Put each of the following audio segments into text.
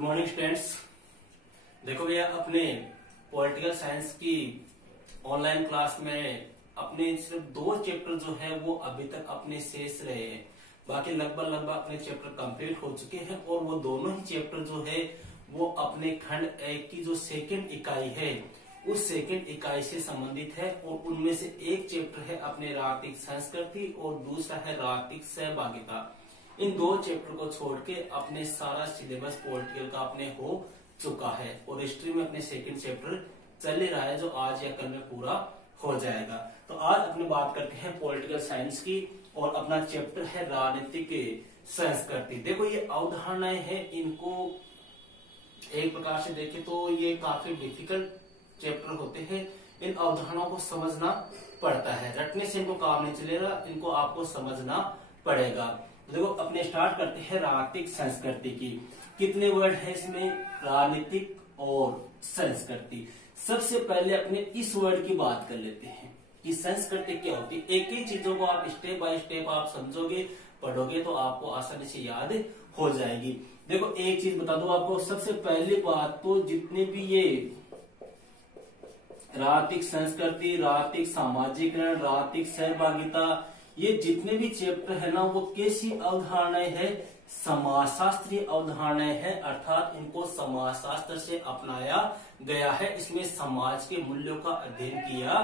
Morning students. देखो भैया, अपने पॉलिटिकल साइंस की ऑनलाइन क्लास में अपने सिर्फ 2 चैप्टर जो है वो अभी तक अपने शेष रहे हैं। बाकी लगभग अपने चैप्टर कंप्लीट हो चुके हैं और वो दोनों ही चैप्टर जो है वो अपने खंड 1 की जो सेकंड इकाई है उस सेकंड इकाई से संबंधित है। और उनमें से एक चैप्टर है अपने राजनीतिक संस्कृति और दूसरा है राजनीतिक सहभागिता। इन 2 चैप्टर को छोड़ के अपने सारा सिलेबस पॉलिटिकल का अपने हो चुका है और हिस्ट्री में अपने सेकंड चैप्टर चल ही रहा है जो आज या कल में पूरा हो जाएगा। तो आज अपने बात करते हैं पॉलिटिकल साइंस की और अपना चैप्टर है राजनीतिक संस्कृति। देखो, ये अवधारणाएं हैं, इनको एक प्रकार से देखें तो ये काफी डिफिकल्ट चैप्टर होते हैं। इन अवधारणाओं को समझना पड़ता है, रटने से इनको काम नहीं चलेगा, इनको आपको समझना पड़ेगा। तो देखो, अपने स्टार्ट करते हैं राजनीतिक संस्कृति की। कितने वर्ड है इसमें? राजनीतिक और संस्कृति। सबसे पहले अपने इस वर्ड की बात कर लेते हैं कि संस्कृति क्या होती है। एक ही चीजों को आप स्टेप बाय स्टेप आप समझोगे, पढ़ोगे तो आपको आसानी से याद हो जाएगी। देखो, एक चीज बता दो आपको, सबसे पहली बात तो जितने भी ये राजनीतिक संस्कृति, राजनीतिक सामाजिकरण, राजनीतिक सहभागिता, ये जितने भी चैप्टर है ना वो कैसी अवधारणाएं है? समाजशास्त्रीय अवधारणाएं हैं, अर्थात इनको समाजशास्त्र से अपनाया गया है। इसमें समाज के मूल्यों का अध्ययन किया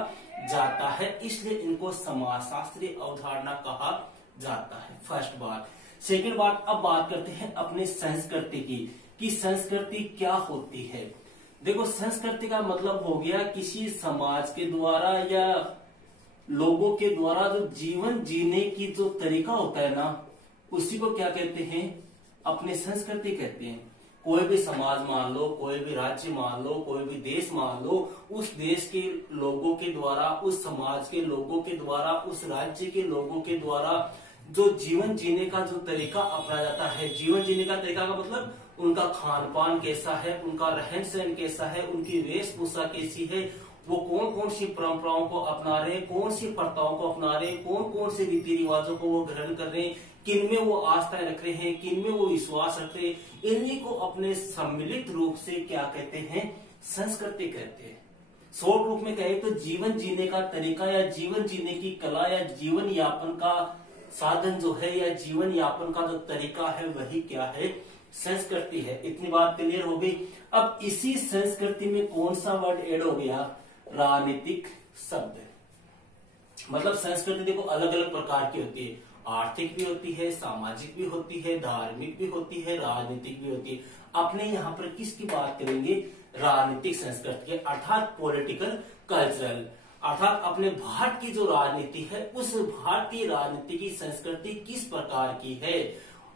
जाता है, इसलिए इनको समाजशास्त्रीय अवधारणा कहा जाता है। फर्स्ट बात। सेकंड बात, अब बात करते हैं अपने संस्कृति की कि संस्कृति क्या होती है। देखो, संस्कृति का मतलब हो गया किसी समाज के द्वारा या लोगों के द्वारा जो जीवन जीने की जो तरीका होता है ना, उसी को क्या कहते हैं? अपने संस्कृति कहते हैं। कोई भी समाज मान लो, कोई भी राज्य मान लो, कोई भी देश मान लो, उस देश के लोगों के द्वारा, उस समाज के लोगों के द्वारा, उस राज्य के लोगों के द्वारा जो जीवन जीने का जो तरीका अपनाया जाता है। जीवन जीने का तरीका का मतलब उनका खान पान कैसा है, उनका रहन सहन कैसा है, उनकी वेशभूषा कैसी है, वो कौन कौन सी परंपराओं को अपना रहे हैं, कौन सी प्रथाओं को अपना रहे हैं, कौन कौन से रीति रिवाजों को वो ग्रहण कर रहे हैं, किनमें वो आस्थाएं रख रहे हैं, किनमें वो विश्वास रख रहे हैं, इन्हीं को अपने सम्मिलित रूप से क्या कहते हैं? संस्कृति कहते हैं। शॉर्ट रूप में कहे तो जीवन जीने का तरीका या जीवन जीने की कला या जीवन यापन का साधन जो है या जीवन यापन का जो तरीका है वही क्या है? संस्कृति है। इतनी बात क्लियर हो गई। अब इसी संस्कृति में कौन सा वर्ड ऐड हो गया? राजनीतिक शब्द। मतलब संस्कृति देखो अलग अलग प्रकार की होती है, आर्थिक भी होती है, सामाजिक भी होती है, धार्मिक भी होती है, राजनीतिक भी होती है। अपने यहाँ पर किसकी बात करेंगे? राजनीतिक संस्कृति, अर्थात पॉलिटिकल कल्चरल, अर्थात अपने भारत की जो राजनीति है उस भारतीय राजनीति की संस्कृति किस प्रकार की है।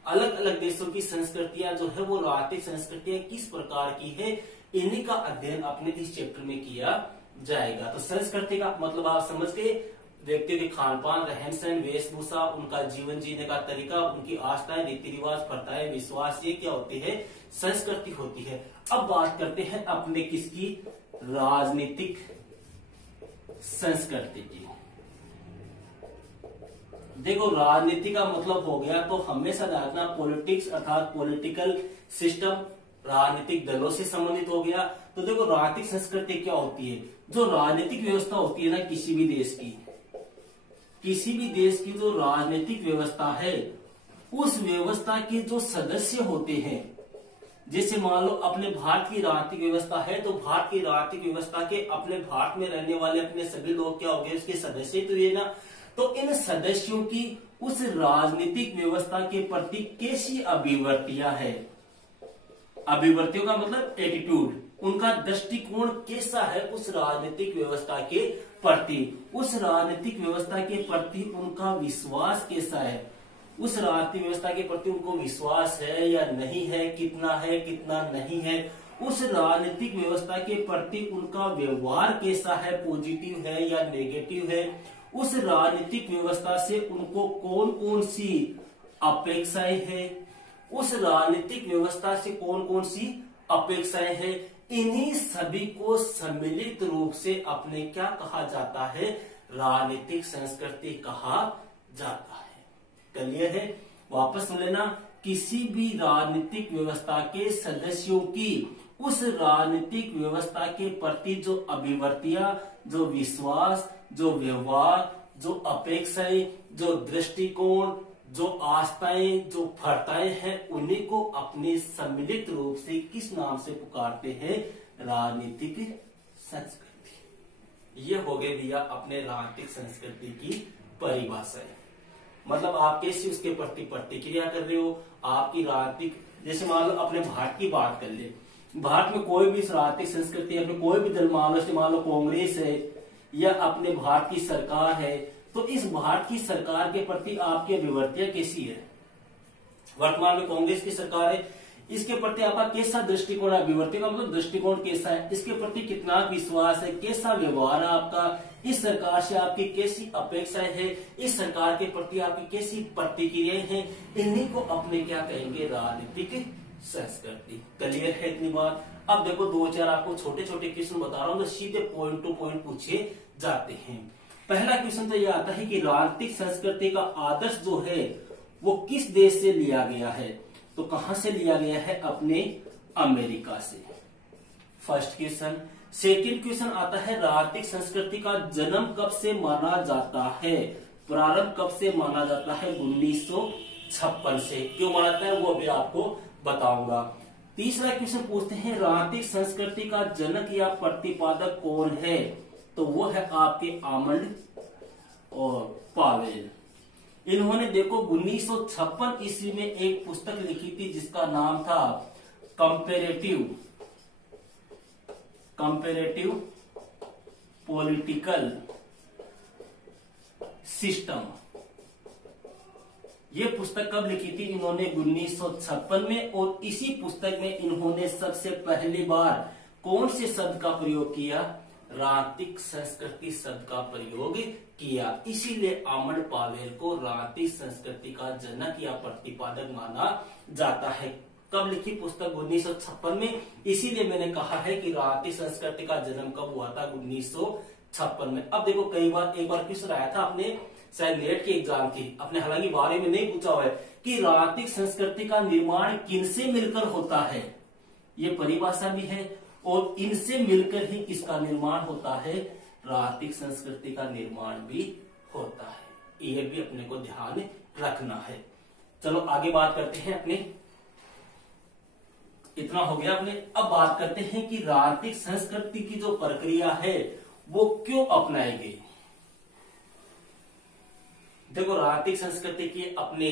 अलग अलग देशों की संस्कृतियां जो है वो राजनीतिक संस्कृतियां किस प्रकार की है, इन्हीं का अध्ययन अपने इस चैप्टर में किया जाएगा। तो संस्कृति का मतलब आप समझ गए, व्यक्ति के खान पान, रहन सहन, वेशभूषा, उनका जीवन जीने का तरीका, उनकी आस्थाएं, रीति रिवाज, प्रथाएं, विश्वास, ये क्या होती है? संस्कृति होती है। अब बात करते हैं अपने किसकी? राजनीतिक संस्कृति की। देखो, राजनीति का मतलब हो गया तो हमेशा जानना पॉलिटिक्स अर्थात पॉलिटिकल सिस्टम, राजनीतिक दलों से संबंधित हो गया। तो देखो, राजनीतिक संस्कृति क्या होती है? जो राजनीतिक व्यवस्था होती है ना किसी भी देश की, किसी भी देश की जो राजनीतिक व्यवस्था है उस व्यवस्था के जो सदस्य होते हैं, जैसे मान लो अपने भारत की राजनीतिक व्यवस्था है तो भारत की राजनीतिक व्यवस्था के अपने भारत में रहने वाले अपने सभी लोग क्या हो गए? उसके सदस्य तो ये ना। तो इन सदस्यों की उस राजनीतिक व्यवस्था के प्रति कैसी अभिवर्तियां है? अभिवर्तियों का मतलब एटीट्यूड, उनका दृष्टिकोण कैसा है उस राजनीतिक व्यवस्था के प्रति, उस राजनीतिक व्यवस्था के प्रति उनका विश्वास कैसा है, उस राजनीतिक व्यवस्था के प्रति उनको विश्वास है या नहीं है, कितना नहीं है, उस राजनीतिक व्यवस्था के प्रति उनका व्यवहार कैसा है, पॉजिटिव है या नेगेटिव है, उस राजनीतिक व्यवस्था से उनको कौन कौन सी अपेक्षाएं है, उस राजनीतिक व्यवस्था से कौन कौन सी अपेक्षाएं हैं, इन्हीं सभी को सम्मिलित रूप से अपने क्या कहा जाता है? राजनीतिक संस्कृति कहा जाता है। क्लियर है? वापस सुन लेना किसी भी राजनीतिक व्यवस्था के सदस्यों की उस राजनीतिक व्यवस्था के प्रति जो अभिवर्तियां, जो विश्वास, जो व्यवहार, जो अपेक्षाएं, जो दृष्टिकोण, जो आस्थाएं, जो फरताएं हैं, उन्हीं को अपने सम्मिलित रूप से किस नाम से पुकारते हैं? राजनीतिक संस्कृति। ये हो गए भैया अपने राजनीतिक संस्कृति की परिभाषाएं। मतलब आप कैसे उसके प्रति प्रतिक्रिया कर रहे हो, आपकी राजनीतिक, जैसे मान लो अपने भारत की बात कर ले, भारत में कोई भी राजनीतिक संस्कृति, अपने कोई भी दल मान लो कांग्रेस है या अपने भारत की सरकार है, तो इस भारत की सरकार के प्रति आपकी अभिवर्तियां कैसी है? वर्तमान में कांग्रेस की सरकार है, इसके प्रति आपका कैसा दृष्टिकोण है? अभिवर्ती का मतलब दृष्टिकोण कैसा है, इसके प्रति कितना विश्वास है, कैसा व्यवहार है आपका, इस सरकार से आपकी कैसी अपेक्षाएं है, इस सरकार के प्रति आपकी कैसी प्रतिक्रियाएं हैं, इन्हीं को अपने क्या कहेंगे? राजनीतिक संस्कृति। क्लियर है इतनी बात? अब देखो दो चार आपको छोटे छोटे क्वेश्चन बता रहा हूं, तो सीधे पॉइंट टू पॉइंट पूछे जाते हैं। पहला क्वेश्चन तो यह आता है कि राजनीतिक संस्कृति का आदर्श जो है वो किस देश से लिया गया है? तो कहां से लिया गया है? अपने अमेरिका से। First question. सेकंड क्वेश्चन आता है राजनीतिक संस्कृति का जन्म कब से माना जाता है? प्रारंभ कब से माना जाता है? 1956 से। क्यों माना जाता है वो भी आपको बताऊंगा। तीसरा क्वेश्चन पूछते हैं राजनीतिक संस्कृति का जनक या प्रतिपादक कौन है? तो वो है आपके आमंड और पावेल। इन्होंने देखो 1956 ईस्वी में एक पुस्तक लिखी थी जिसका नाम था कंपैरेटिव पॉलिटिकल सिस्टम। ये पुस्तक कब लिखी थी इन्होंने? 1956 में। और इसी पुस्तक में इन्होंने सबसे पहली बार कौन से शब्द का प्रयोग किया? राजनीतिक संस्कृति शब्द का प्रयोग किया। इसीलिए आमंड पावेल को राजनीतिक संस्कृति का जनक या प्रतिपादक माना जाता है। कब लिखी पुस्तक? 1956 में। इसीलिए मैंने कहा है कि राजनीतिक संस्कृति का जन्म कब हुआ था? 1956 में। अब देखो कई बार एक बार क्वेश्चन आया था अपने शायद नेट के एग्जाम की, अपने हालांकि बारे में नहीं पूछा हुआ है कि राजनीतिक संस्कृति का निर्माण किनसे मिलकर होता है। ये परिभाषा भी है और इनसे मिलकर ही किसका निर्माण होता है? राजनीतिक संस्कृति का निर्माण भी होता है। ये भी अपने को ध्यान रखना है। चलो आगे बात करते हैं अपने, इतना हो गया अपने। अब बात करते हैं कि राजनीतिक संस्कृति की जो प्रक्रिया है वो क्यों अपनाई गई। देखो राजनीतिक संस्कृति की अपने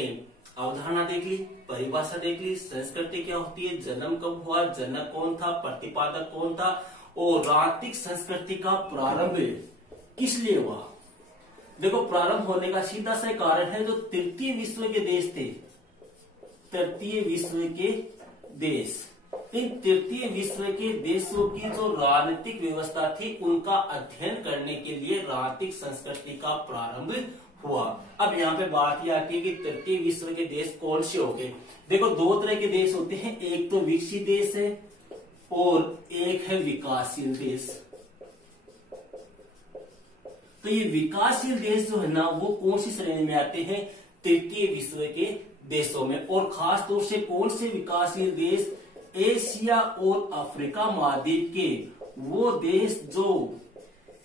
अवधारणा देख ली, परिभाषा देख ली, संस्कृति क्या होती है, जन्म कब हुआ, जनक कौन था, प्रतिपादक कौन था, और राजनीतिक संस्कृति का प्रारंभ किस लिए हुआ। देखो प्रारंभ होने का सीधा सा कारण है जो तृतीय विश्व के देश थे, तृतीय विश्व के देश, इन तृतीय विश्व के देशों की जो राजनीतिक व्यवस्था थी उनका अध्ययन करने के लिए राजनीतिक संस्कृति का प्रारंभ हुआ। अब यहाँ पे बात यह आती है कि तृतीय विश्व के देश कौन से हो गए। देखो दो तरह के देश होते हैं, एक तो विकसित देश है और एक है विकासशील देश। तो ये विकासशील देश जो है ना वो कौन सी श्रेणी में आते हैं? तृतीय विश्व के देशों में। और खास तौर से कौन से विकासशील देश? एशिया और अफ्रीका महाद्वीप के वो देश जो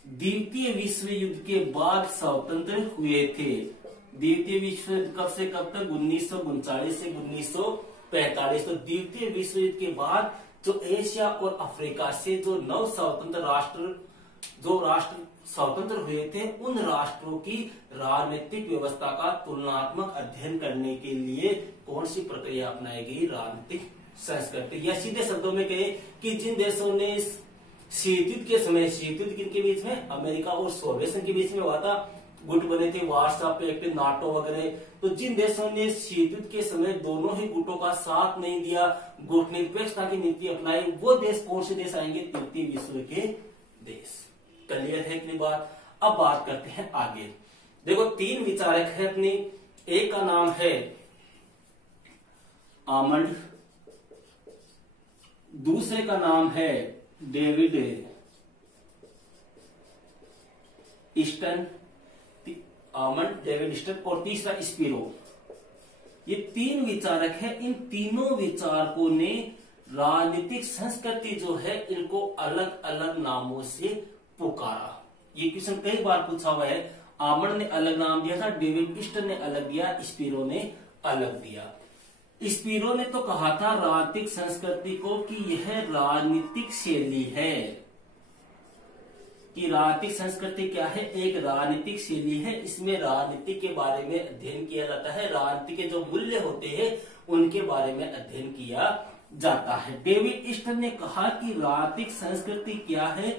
द्वितीय विश्व युद्ध के बाद स्वतंत्र हुए थे। द्वितीय विश्व युद्ध कब से कब तक? 1939 से 1945। तो द्वितीय विश्व युद्ध के बाद जो एशिया और अफ्रीका से जो नव स्वतंत्र राष्ट्र स्वतंत्र हुए थे उन राष्ट्रों की राजनीतिक व्यवस्था का तुलनात्मक अध्ययन करने के लिए कौन सी प्रक्रिया अपनाई गई? राजनीतिक संस्कृति। या सीधे शब्दों में कहे कि जिन देशों ने शीत युद्ध के समय, शीत युद्ध किनके बीच में? अमेरिका और सोवियत संघ के बीच में हुआ था, गुट बने थे, वार्सा पैक्ट, नाटो वगैरह। तो जिन देशों ने शीत युद्ध के समय दोनों ही गुटों का साथ नहीं दिया, गुट निरपेक्षता की नीति अपनाई, वो देश कौन से देश आएंगे? तृतीय विश्व के देश। क्लियर है इतनी बात? अब बात करते हैं आगे। देखो तीन विचारक है अपने, एक का नाम है आमंड, दूसरे का नाम है David Easton, Almond, David Easton, और तीसरा स्पिरो। ये तीन विचारक है, इन तीनों विचारकों ने राजनीतिक संस्कृति जो है इनको अलग अलग नामों से पुकारा। ये क्वेश्चन कई बार पूछा हुआ है। आमंड ने अलग नाम दिया था, डेविड ईस्टर ने अलग दिया, स्पीरो ने अलग दिया। स्पीरो ने तो कहा था राजनीतिक संस्कृति को कि यह राजनीतिक शैली है, कि राजनीतिक संस्कृति क्या है, एक राजनीतिक शैली है, इसमें राजनीति के बारे में अध्ययन किया जाता है, राजनीति के जो मूल्य होते हैं उनके बारे में अध्ययन किया जाता है। डेविड ईस्टर ने कहा कि राजनीतिक संस्कृति क्या है,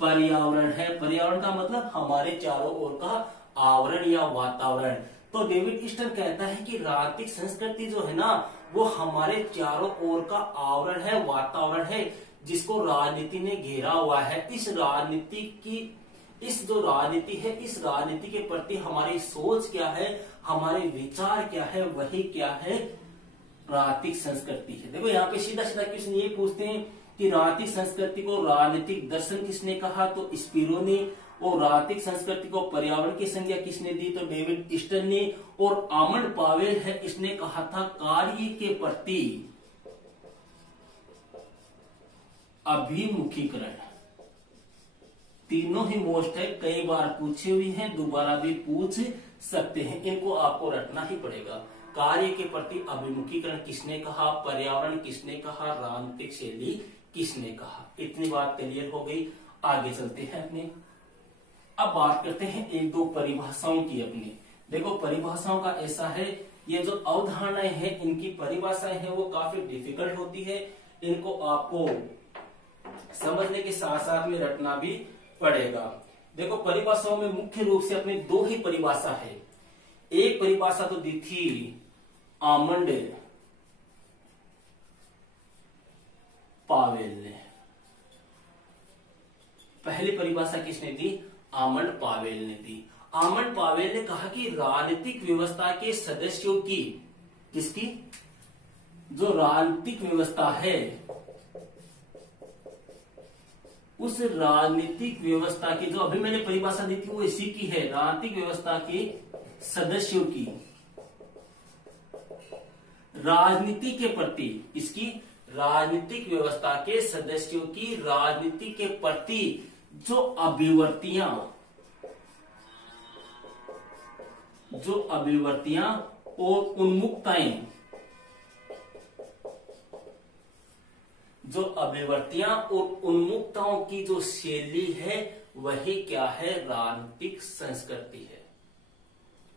पर्यावरण है। पर्यावरण का मतलब हमारे चारों ओर का आवरण या वातावरण। तो डेविड ईस्टर कहता है कि राजनीतिक संस्कृति जो है ना वो हमारे चारों ओर का आवरण है, वातावरण है, जिसको राजनीति ने घेरा हुआ है। इस राजनीति की, इस जो राजनीति है, इस राजनीति के प्रति हमारी सोच क्या है, हमारे विचार क्या है, वही क्या है, राजनीतिक संस्कृति है। देखो यहाँ पे सीधा सीधा क्वेश्चन ये पूछते हैं कि राजनीतिक संस्कृति को राजनीतिक दर्शन किसने कहा, तो स्पीरो ने। और राजनीतिक संस्कृति को पर्यावरण की संज्ञा किसने दी, तो डेविड ईस्टर ने। और आमंड पावेल है, इसने कहा था कार्य के प्रति अभिमुखीकरण। तीनों ही मोस्ट है, कई बार पूछे हुए हैं, दोबारा भी पूछ सकते हैं, इनको आपको रटना ही पड़ेगा। कार्य के प्रति अभिमुखीकरण किसने कहा, पर्यावरण किसने कहा, राजनीतिक शैली किसने कहा। इतनी बात क्लियर हो गई। आगे चलते हैं अपने। अब बात करते हैं एक दो परिभाषाओं की अपनी। देखो परिभाषाओं का ऐसा है, ये जो अवधारणाएं हैं इनकी परिभाषाएं हैं वो काफी डिफिकल्ट होती है, इनको आपको समझने के साथ साथ में रटना भी पड़ेगा। देखो परिभाषाओं में मुख्य रूप से अपनी दो ही परिभाषा है। एक परिभाषा तो दी थी आमंड पावेल ने। पहली परिभाषा किसने दी, आमंड पावेल ने दी। आमंड पावेल ने कहा कि राजनीतिक व्यवस्था के सदस्यों की, किसकी, जो राजनीतिक व्यवस्था है उस राजनीतिक व्यवस्था की, जो अभी मैंने परिभाषा दी थी वो इसी की है, राजनीतिक व्यवस्था के सदस्यों की राजनीति के प्रति, इसकी राजनीतिक व्यवस्था के सदस्यों की राजनीति के प्रति जो अभिवर्तियां और उन्मुक्ताएं, जो अभिवर्तियां और उन्मुक्ताओं की जो शैली है वही क्या है, राजनीतिक संस्कृति है।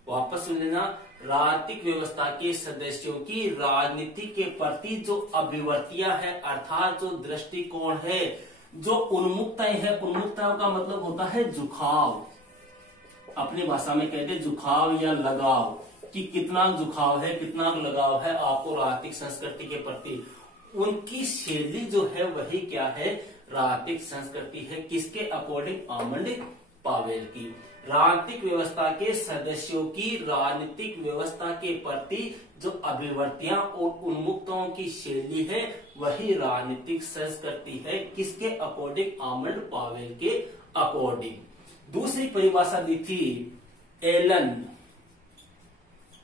वापस सुन लेना, राजनीतिक व्यवस्था के सदस्यों की राजनीति के प्रति जो अभिवर्तियां है, अर्थात जो दृष्टिकोण है, जो उन्मुक्ताएं है, उन्मुक्ताओं का मतलब होता है झुकाव, अपनी भाषा में कहते हैं झुकाव या लगाव, कि कितना झुकाव है, कितना लगाव है आपको राजनीतिक संस्कृति के प्रति, उनकी शैली जो है वही क्या है, राजनीतिक संस्कृति है। किसके अकॉर्डिंग, आमंड पावेल की। राजनीतिक व्यवस्था के सदस्यों की राजनीतिक व्यवस्था के प्रति जो अभिवर्तियां और उन्मुक्ताओं की शैली है वही राजनीतिक संस्कृति है। किसके अकॉर्डिंग, आमंड पावेल के अकॉर्डिंग। दूसरी परिभाषा दी थी एलन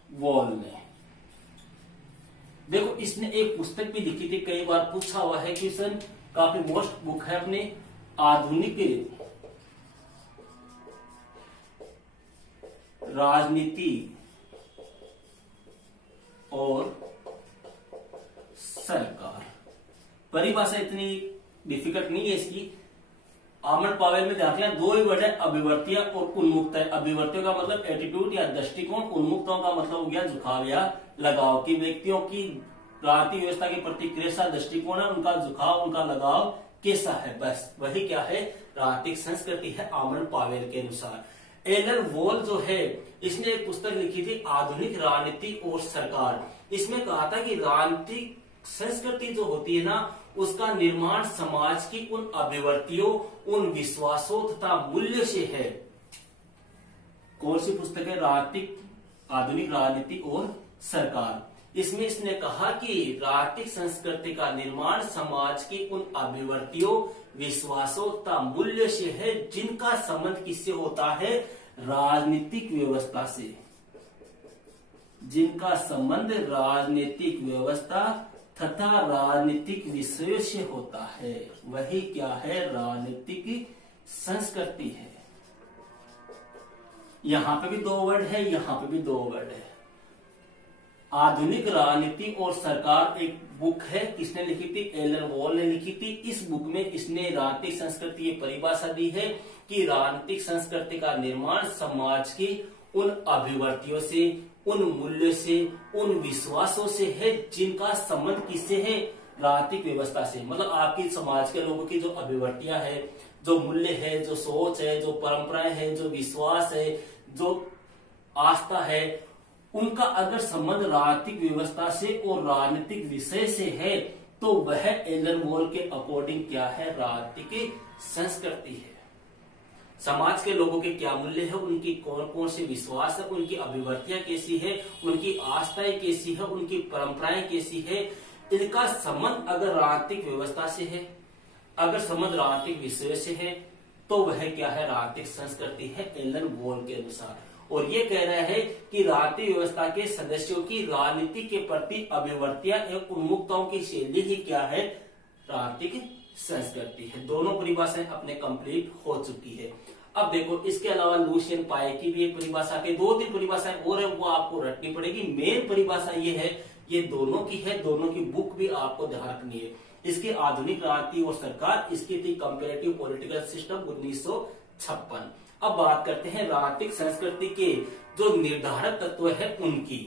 वॉल ने। देखो इसने एक पुस्तक भी लिखी थी, कई बार पूछा हुआ है क्वेश्चन, काफी मोस्ट बुक है अपने, आधुनिक राजनीति और सरकार। परिभाषा इतनी डिफिकल्ट नहीं है इसकी। आमंड पावेल में ध्यान रखना, दो ही वर्ड है, अभिवर्तियां और उन्मुक्ता। अभिवर्तियों का मतलब एटीट्यूड या दृष्टिकोण, उन्मुक्ताओं का मतलब हो गया झुकाव या लगाव, की व्यक्तियों की राजनीतिक व्यवस्था के प्रति कैसा दृष्टिकोण है, उनका झुकाव, उनका लगाव कैसा है, बस वही क्या है, राजनीतिक संस्कृति है आमंड पावेल के अनुसार। एलन वॉल जो है इसने एक पुस्तक लिखी थी आधुनिक राजनीति और सरकार। इसमें कहा था कि राजनीतिक संस्कृति जो होती है ना उसका निर्माण समाज की उन अभिवर्तियों, उन विश्वासों तथा मूल्य से है। कौन सी पुस्तक है, आधुनिक राजनीति और सरकार। इसमें इसने कहा कि राजनीतिक संस्कृति का निर्माण समाज की उन अभिवर्तियों, विश्वासों तथा मूल्य से है जिनका संबंध किससे होता है, राजनीतिक व्यवस्था से। जिनका संबंध राजनीतिक व्यवस्था तथा राजनीतिक विषयों से होता है, वही क्या है, राजनीतिक संस्कृति है। यहां पे भी दो वर्ड है, यहां पे भी दो वर्ड है। आधुनिक राजनीति और सरकार एक बुक है, किसने लिखी थी, एलन वॉल ने लिखी थी। इस बुक में इसने राजनीतिक संस्कृति की परिभाषा दी है कि राजनीतिक संस्कृति का निर्माण समाज की उन अभिवर्तियों से, उन मूल्यों से, उन विश्वासों से है जिनका संबंध किससे है, राजनीतिक व्यवस्था से। मतलब आपकी समाज के लोगों की जो अभिवर्तियां है, जो मूल्य है, जो सोच है, जो परंपराएं है, जो विश्वास है, जो आस्था है, उनका अगर संबंध राजनीतिक व्यवस्था से और राजनीतिक विषय से है तो वह एलन वॉल के अकॉर्डिंग क्या है, राजनीतिक संस्कृति है। समाज के लोगों के क्या मूल्य है, उनकी कौन कौन से विश्वास है, उनकी अभिवर्तियां कैसी है, उनकी आस्थाएं कैसी है, उनकी परंपराएं कैसी है, इनका संबंध अगर राजनीतिक व्यवस्था से है, अगर संबंध राजनीतिक विषय से है तो वह क्या है, राजनीतिक संस्कृति है एलन वॉल के अनुसार। और ये कह रहा है कि राजनीतिक व्यवस्था के सदस्यों की राजनीति के प्रति अभिवर्तियां एवं उन्मुखताओं की शैली ही क्या है, राजनीतिक संस्कृति है। दोनों परिभाषाएं अपने कंप्लीट हो चुकी है। अब देखो, इसके अलावा लुसियन पाए की भी एक परिभाषा के 2-3 परिभाषाएं और है, वो आपको रटनी पड़ेगी। मेन परिभाषा ये है, ये दोनों की है, दोनों की बुक भी आपको ध्यान रखनी है। इसकी आधुनिक राजनीति और सरकार, इसकी थी कंपेरेटिव पॉलिटिकल सिस्टम 1956। अब बात करते हैं राजनीतिक संस्कृति के जो निर्धारक तत्व है उनकी,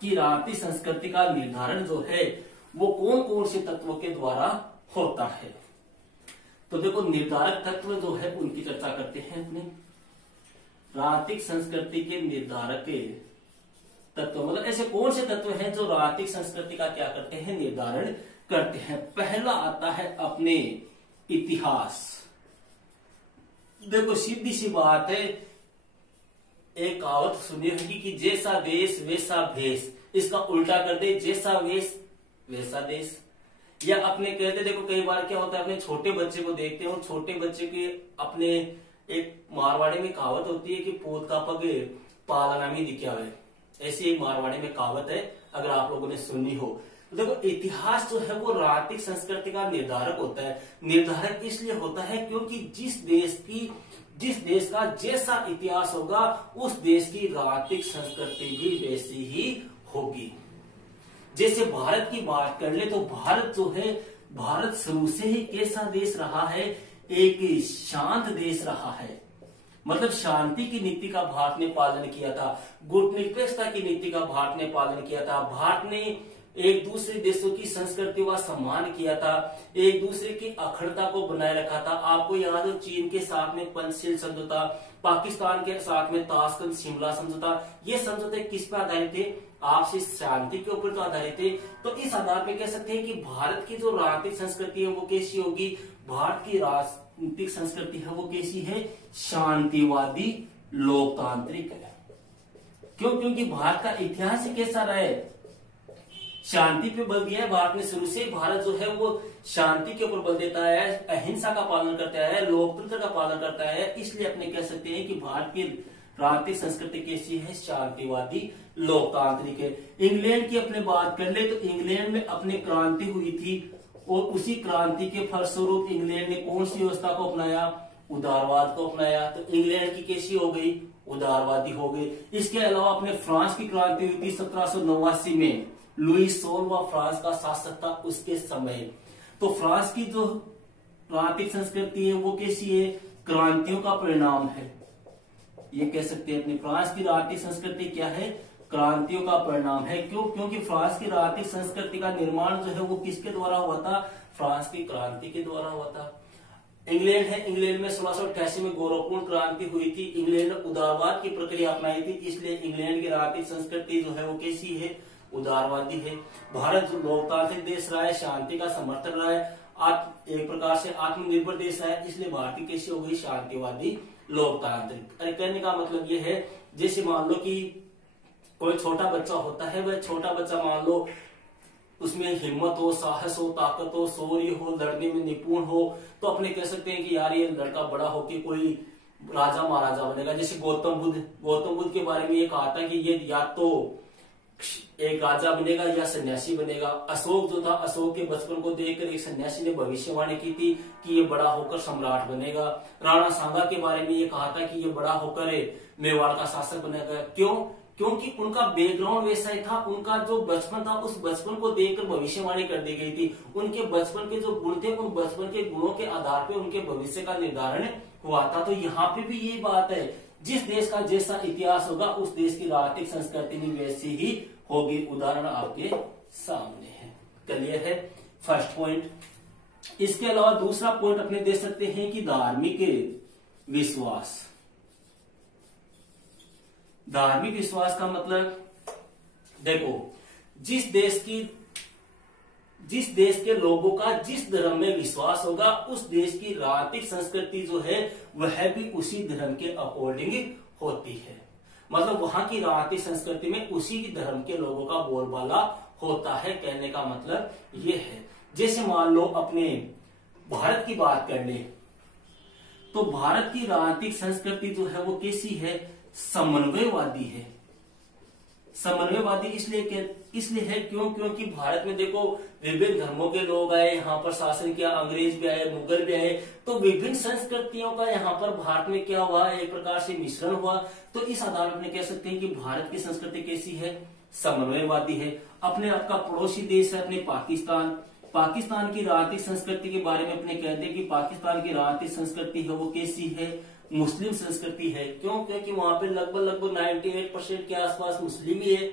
कि राजनीतिक संस्कृति का निर्धारण जो है वो कौन कौन से तत्वों के द्वारा होता है। तो देखो, निर्धारक तत्व जो है उनकी चर्चा करते हैं अपने। राजनीतिक संस्कृति के निर्धारक तत्व, मतलब ऐसे कौन से तत्व हैं जो राजनीतिक संस्कृति का क्या करते हैं, निर्धारण करते हैं। पहला आता है अपने इतिहास। देखो, सीधी सी बात है, एक कहावत सुनी होगी कि जैसा देश वैसा भेष, इसका उल्टा कर दे, जैसा वेश वैसा देश। या अपने कहते, देखो कई बार क्या होता है, अपने छोटे बच्चे को देखते हैं और छोटे बच्चे के अपने एक मारवाड़ी में कहावत होती है कि पोत का पग पालना में दिखा हुआ है। ऐसी एक मारवाड़ी में कहावत है, अगर आप लोगों ने सुनी हो। तो देखो, इतिहास जो है वो राजनीतिक संस्कृति का निर्धारक होता है। निर्धारक इसलिए होता है क्योंकि जिस देश का जैसा इतिहास होगा उस देश की राजनीतिक संस्कृति भी वैसी ही होगी। जैसे भारत की बात कर ले तो भारत जो है, भारत शुरू से ही कैसा देश रहा है, एक शांत देश रहा है। मतलब शांति की नीति का भारत ने पालन किया था, गुटनिरपेक्षता की नीति का भारत ने पालन किया था। भारत ने एक दूसरे देशों की संस्कृति का सम्मान किया था, एक दूसरे की अखंडता को बनाए रखा था। आपको याद हो, चीन के साथ में पंचशील समझौता, पाकिस्तान के साथ में ताशकंद शिमला समझौता, ये समझौते किस पर आधारित थे, आपसी शांति के ऊपर तो आधारित थे। तो इस आधार पे कह सकते हैं कि भारत की जो राजनीतिक संस्कृति है वो कैसी होगी, भारत की राजनीतिक संस्कृति है वो कैसी है, शांतिवादी लोकतांत्रिक है। क्यों? क्योंकि भारत का इतिहास कैसा रहा है, शांति पे बल दिया है भारत ने शुरू से। भारत जो है वो शांति के ऊपर बल देता है, अहिंसा का पालन करता है, लोकतंत्र का पालन करता है। इसलिए अपने कह सकते हैं कि भारत की राजनीतिक संस्कृति कैसी है, शांतिवादी लोकतांत्रिक है। इंग्लैंड की अपने बात कर ले तो इंग्लैंड में अपनी क्रांति हुई थी और उसी क्रांति के फलस्वरूप इंग्लैंड ने कौन सी व्यवस्था को अपनाया, उदारवाद को अपनाया। तो इंग्लैंड की कैसी हो गई, उदारवादी हो गई। इसके अलावा अपने फ्रांस की क्रांति हुई थी 1789 में, लुई 16वां फ्रांस का शासक था उसके समय। तो फ्रांस की जो राजनीतिक संस्कृति है वो कैसी है, क्रांतियों का परिणाम है। ये कह सकते हैं अपनी फ्रांस की राजनीतिक संस्कृति क्या है, क्रांतियों का परिणाम है। क्यों? क्योंकि फ्रांस की राजनीतिक संस्कृति का निर्माण जो है वो किसके द्वारा हुआ था, फ्रांस की क्रांति के द्वारा हुआ था। इंग्लैंड है, इंग्लैंड में 1688 में गौरवपूर्ण क्रांति हुई थी। इंग्लैंड ने उदारवाद की प्रक्रिया अपनाई थी, इसलिए इंग्लैंड की राजनीतिक संस्कृति जो है वो कैसी है, उदारवादी है। भारत जो लोकतांत्रिक देश रहा है, शांति का समर्थन रहा है, एक प्रकार से आत्मनिर्भर देश है, इसलिए भारत की कैसी हो गई, शांतिवादी लोकतांत्रिक। अरे कहने का मतलब ये है, जैसे मान लो कि कोई छोटा बच्चा होता है, वह छोटा बच्चा मान लो उसमें हिम्मत हो, साहस हो, ताकत हो, शौर्य हो, लड़ने में निपुण हो, तो अपने कह सकते हैं कि यार ये लड़का बड़ा होके कोई राजा महाराजा बनेगा। जैसे गौतम बुद्ध के बारे में ये कहा था कि ये या तो एक राजा बनेगा या सन्यासी बनेगा। अशोक जो था, अशोक के बचपन को देखकर एक सन्यासी ने भविष्यवाणी की थी कि ये बड़ा होकर सम्राट बनेगा। राणा सांगा के बारे में ये कहा था कि ये बड़ा होकर मेवाड़ का शासक बनेगा। क्यों? क्योंकि उनका बैकग्राउंड वैसा ही था, उनका जो बचपन था उस बचपन को देखकर भविष्यवाणी कर दी गई थी। उनके बचपन के जो गुण थे, उन बचपन के गुणों के आधार पर उनके भविष्य का निर्धारण हुआ था। तो यहाँ पे भी ये बात है, जिस देश का जैसा इतिहास होगा उस देश की राजनीतिक संस्कृति भी वैसी ही होगी। उदाहरण आपके सामने है। क्लियर है फर्स्ट पॉइंट। इसके अलावा दूसरा पॉइंट अपने दे सकते हैं कि धार्मिक विश्वास। धार्मिक विश्वास का मतलब देखो, जिस देश के लोगों का जिस धर्म में विश्वास होगा उस देश की राजनीतिक संस्कृति जो है वह भी उसी धर्म के अकॉर्डिंग होती है। मतलब वहां की राजनीतिक संस्कृति में उसी धर्म के लोगों का बोलबाला होता है। कहने का मतलब ये है, जैसे मान लो अपने भारत की बात कर ले तो भारत की राजनीतिक संस्कृति जो है वो कैसी है? समन्वयवादी है। समन्वयवादी इसलिए है क्योंकि भारत में देखो विभिन्न धर्मों के लोग आए, यहाँ पर शासन किया, अंग्रेज भी आए, मुगल भी आए, तो विभिन्न संस्कृतियों का यहाँ पर भारत में क्या हुआ? एक प्रकार से मिश्रण हुआ। तो इस आधार पर कह सकते हैं कि भारत की संस्कृति कैसी है? समन्वयवादी है। अपने आपका पड़ोसी देश है अपने पाकिस्तान की राजनीतिक संस्कृति के बारे में अपने कहते हैं कि पाकिस्तान की राजनीतिक संस्कृति है वो कैसी है? मुस्लिम संस्कृति है। क्यों? क्योंकि वहां पे लगभग 98% के आसपास मुस्लिम ही है।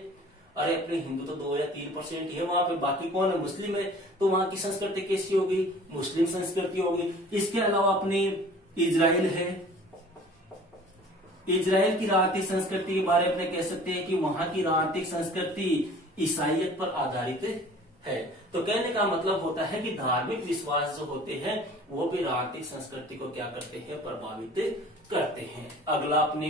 अरे अपने हिंदू तो 2 या 3% ही है वहां पे, बाकी कौन है? मुस्लिम है। तो वहां की संस्कृति कैसी होगी? मुस्लिम संस्कृति होगी। इसके अलावा अपने इजराइल है। इजराइल की राजनीतिक संस्कृति के बारे में अपने कह सकते हैं कि वहां की राजनीतिक संस्कृति ईसाइयत पर आधारित है। तो कहने का मतलब होता है कि धार्मिक विश्वास जो होते हैं वो भी राजनीतिक संस्कृति को क्या करते हैं? प्रभावित करते हैं। अगला अपने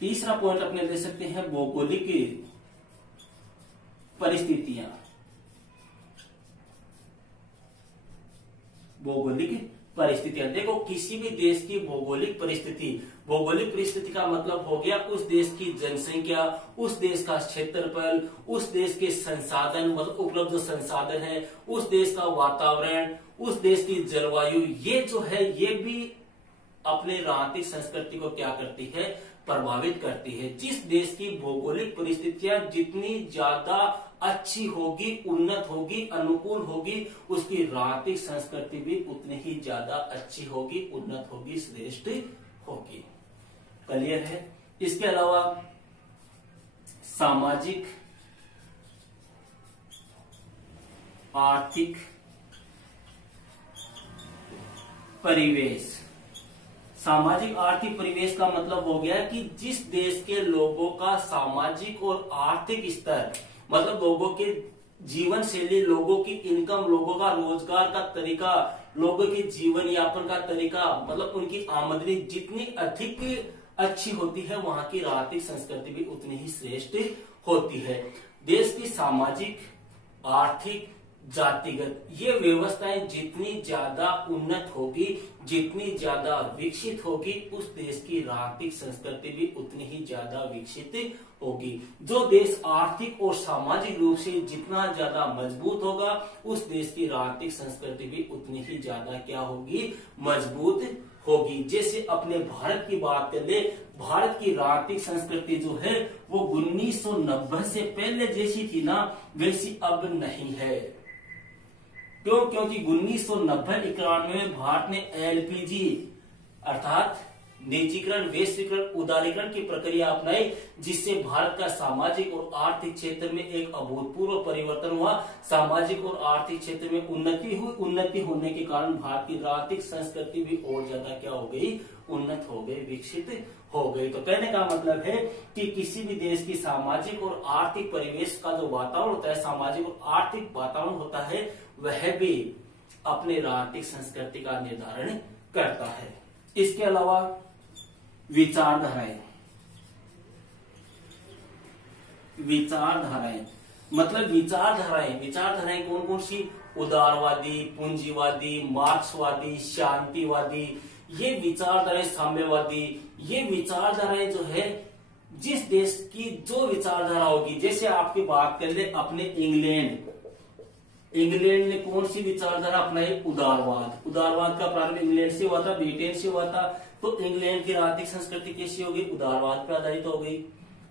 तीसरा पॉइंट अपने ले सकते हैं भौगोलिक परिस्थितियां। भौगोलिक परिस्थितियां देखो, किसी भी देश की भौगोलिक परिस्थिति का मतलब हो गया उस देश की जनसंख्या, उस देश का क्षेत्रफल, उस देश के संसाधन, मतलब उपलब्ध संसाधन है, उस देश का वातावरण, उस देश की जलवायु, ये जो है ये भी अपने राजनीतिक संस्कृति को क्या करती है? प्रभावित करती है। जिस देश की भौगोलिक परिस्थितियां जितनी ज्यादा अच्छी होगी, उन्नत होगी, अनुकूल होगी, उसकी राजनीतिक संस्कृति भी उतनी ही ज्यादा अच्छी होगी, उन्नत होगी, श्रेष्ठ होगी। क्लियर है? इसके अलावा सामाजिक आर्थिक परिवेश। सामाजिक आर्थिक परिवेश का मतलब हो गया कि जिस देश के लोगों का सामाजिक और आर्थिक स्तर, मतलब लोगों के जीवन शैली, लोगों की इनकम, लोगों का रोजगार का तरीका, लोगों के जीवन यापन का तरीका, मतलब उनकी आमदनी जितनी अधिक अच्छी होती है वहां की राजनीतिक संस्कृति भी उतनी ही श्रेष्ठ होती है। देश की सामाजिक, आर्थिक, जातिगत ये व्यवस्थाएं जितनी ज्यादा उन्नत होगी, जितनी ज्यादा विकसित होगी, उस देश की राजनीतिक संस्कृति भी उतनी ही ज्यादा विकसित होगी। जो देश आर्थिक और सामाजिक रूप से जितना ज्यादा मजबूत होगा, उस देश की राजनीतिक संस्कृति भी उतनी ही ज्यादा क्या होगी? मजबूत होगी। जैसे अपने भारत की बात कर ले, भारत की राजनीतिक संस्कृति जो है वो 1990 से पहले जैसी थी ना, वैसी अब नहीं है। क्यों? क्योंकि 1990-91 में भारत ने एलपीजी अर्थात निजीकरण, वैश्वीकरण, उदारीकरण की प्रक्रिया अपनाई, जिससे भारत का सामाजिक और आर्थिक क्षेत्र में एक अभूतपूर्व परिवर्तन हुआ। सामाजिक और आर्थिक क्षेत्र में उन्नति हुई। उन्नति होने के कारण भारत की राजनीतिक संस्कृति भी और ज्यादा क्या हो गई? उन्नत हो गई, विकसित हो गई। तो कहने का मतलब है कि किसी भी देश की सामाजिक और आर्थिक परिवेश का जो वातावरण होता है, सामाजिक और आर्थिक वातावरण होता है, वह भी अपने राजनीतिक संस्कृति का निर्धारण करता है। इसके अलावा विचारधाराएं मतलब विचारधाराएं कौन कौन सी? उदारवादी, पूंजीवादी, मार्क्सवादी, शांतिवादी, ये विचारधाराएं साम्यवादी, ये विचारधाराएं जो है जिस देश की जो विचारधारा होगी, जैसे आपकी बात कर ले अपने इंग्लैंड ने कौन सी विचारधारा अपनाई? उदारवाद। उदारवाद का प्रारंभ इंग्लैंड से हुआ था, ब्रिटेन से हुआ था। तो इंग्लैंड की आर्थिक संस्कृति कैसी होगी? उदारवाद पर आधारित हो गई।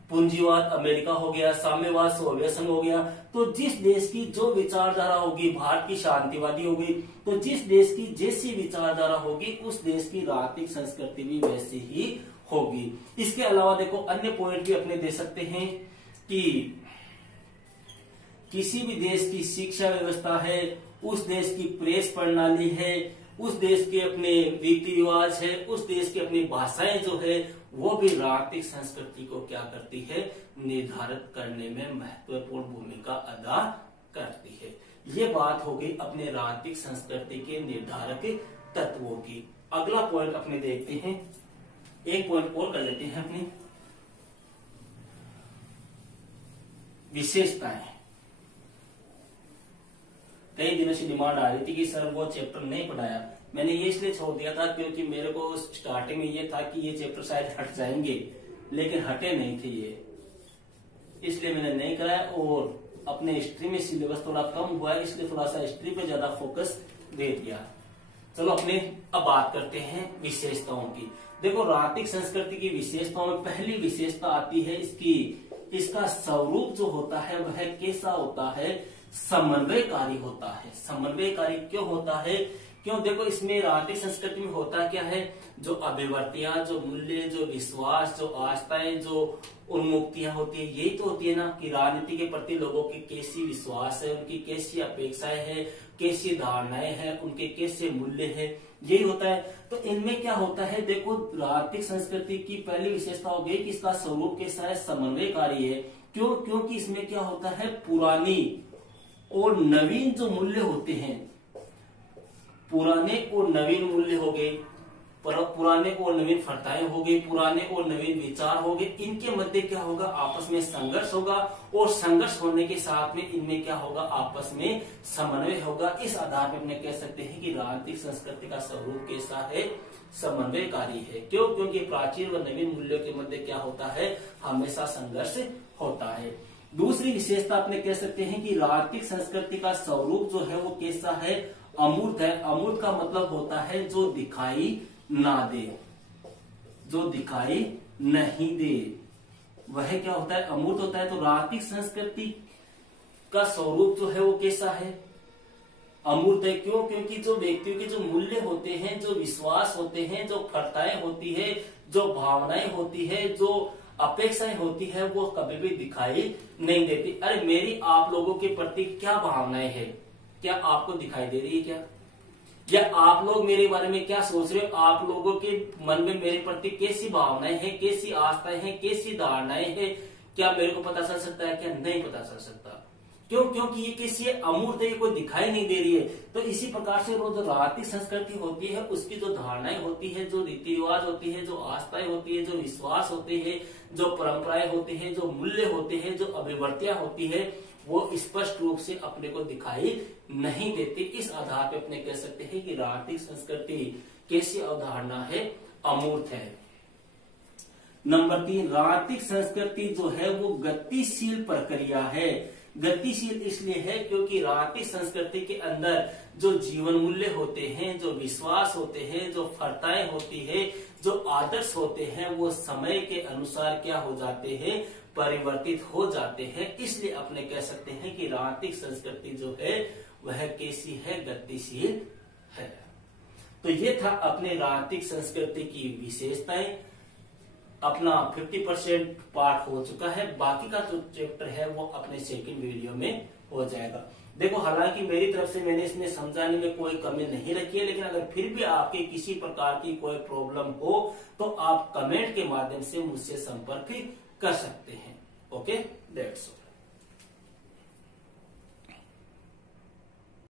पूंजीवाद अमेरिका हो गया, साम्यवाद सोवियत संघ हो गया। तो जिस देश की जो विचारधारा होगी, भारत की शांतिवादी होगी, तो जिस देश की जैसी विचारधारा होगी उस देश की आर्थिक संस्कृति भी वैसी ही होगी। इसके अलावा देखो अन्य पॉइंट भी अपने दे सकते हैं कि किसी भी देश की शिक्षा व्यवस्था है, उस देश की प्रेस प्रणाली है, उस देश के अपने रीति रिवाज है, उस देश की अपनी भाषाएं जो है वो भी आर्थिक संस्कृति को क्या करती है? निर्धारित करने में महत्वपूर्ण भूमिका अदा करती है। ये बात होगी अपने आर्थिक संस्कृति के निर्धारक तत्वों की। अगला पॉइंट अपने देखते हैं, एक पॉइंट और कर लेते हैं अपनी विशेषताएं। कई दिनों से डिमांड आ रही थी कि सर वो चैप्टर नहीं पढ़ाया। मैंने ये इसलिए छोड़ दिया था क्योंकि मेरे को स्टार्टिंग में ये था कि ये चैप्टर शायद हट जाएंगे, लेकिन हटे नहीं थे ये, इसलिए मैंने नहीं कराया। और अपने हिस्ट्री में सिलेबस थोड़ा कम हुआ है, इसलिए थोड़ा सा हिस्ट्री पे ज्यादा फोकस दे दिया। चलो अपने अब बात करते हैं विशेषताओं की। देखो आर्थिक संस्कृति की विशेषताओं में पहली विशेषता आती है इसका स्वरूप जो होता है वह कैसा होता है? समन्वयकारी होता है। समन्वयकारी क्यों होता है? क्यों? देखो इसमें आर्थिक संस्कृति में होता क्या है? जो अभिवर्तियां, जो मूल्य, जो विश्वास, जो आस्थाएं, जो उन्मुक्तियां होती है, यही तो होती है ना कि राजनीति के प्रति लोगों की कैसी विश्वास है, उनकी कैसी अपेक्षाएं है, कैसी धारणाएं हैं, उनके कैसे मूल्य है, यही होता है। तो इनमें क्या होता है? देखो आर्थिक संस्कृति की पहली विशेषता हो गई कि इसका स्वरूप कैसा है? समन्वयकारी है। क्यों? क्योंकि इसमें क्या होता है? पुरानी और नवीन जो मूल्य होते हैं, पुराने और नवीन मूल्य हो गए, पुराने और नवीन फरताएं हो गई, पुराने और नवीन विचार हो गए, इनके मध्य क्या होगा? आपस में संघर्ष होगा। और संघर्ष होने के साथ में इनमें क्या होगा? आपस में समन्वय होगा। इस आधार पर अपने कह सकते हैं कि आर्थिक संस्कृति का स्वरूप कैसा है? समन्वयकारी है। क्यों? क्योंकि प्राचीन व नवीन मूल्यों के मध्य क्या होता है? हमेशा संघर्ष होता है। दूसरी विशेषता अपने कह सकते हैं कि आर्थिक संस्कृति का स्वरूप जो है वो कैसा है? अमूर्त है। अमूर्त का मतलब होता है जो दिखाई ना दे, जो दिखाई नहीं दे, वह क्या होता है? अमूर्त होता है। तो आर्थिक संस्कृति का स्वरूप जो है वो कैसा है? अमूर्त है। क्यों? क्योंकि जो व्यक्तियों के जो मूल्य होते हैं, जो विश्वास होते हैं, जो फरताएं होती है, जो भावनाएं होती है, जो अपेक्षाएं होती है, वो कभी भी दिखाई नहीं देती। अरे मेरी आप लोगों के प्रति क्या भावनाएं हैं, क्या आपको दिखाई दे रही है क्या? या आप लोग मेरे बारे में क्या सोच रहे हो? आप लोगों के मन में मेरे प्रति कैसी भावनाएं हैं, कैसी आस्थाएं हैं, कैसी धारणाएं हैं, क्या मेरे को पता चल सकता है? क्या नहीं पता चल सकता। क्यों? क्योंकि ये किसी अमूर्त है, ये कोई दिखाई नहीं दे रही है। तो इसी प्रकार से जो आर्थिक संस्कृति होती है उसकी जो धारणाएं होती है, जो रीति रिवाज होती है, जो आस्थाएं होती है, जो विश्वास होते हैं, जो परंपराएं होती है, जो मूल्य होते हैं, जो अभिवर्तियां होती है, वो स्पष्ट रूप से अपने को दिखाई नहीं देती। इस आधार पर अपने कह सकते हैं कि आर्थिक संस्कृति कैसी अवधारणा है? अमूर्त है। नंबर 3, आर्थिक संस्कृति जो है वो गतिशील प्रक्रिया है। गतिशील इसलिए है क्योंकि आर्थिक संस्कृति के अंदर जो जीवन मूल्य होते हैं, जो विश्वास होते हैं, जो फरताएं होती है, जो आदर्श होते हैं, वो समय के अनुसार क्या हो जाते हैं? परिवर्तित हो जाते हैं। इसलिए अपने कह सकते हैं कि आर्थिक संस्कृति जो है वह कैसी है? गतिशील है। तो ये था अपने आर्थिक संस्कृति की विशेषताएं। अपना 50% पार्ट हो चुका है, बाकी का जो चैप्टर है वो अपने सेकंड वीडियो में हो जाएगा। देखो हालांकि मेरी तरफ से मैंने इसमें समझाने में कोई कमी नहीं रखी है, लेकिन अगर फिर भी आपके किसी प्रकार की कोई प्रॉब्लम हो तो आप कमेंट के माध्यम से मुझसे संपर्क कर सकते हैं। Okay, that's all.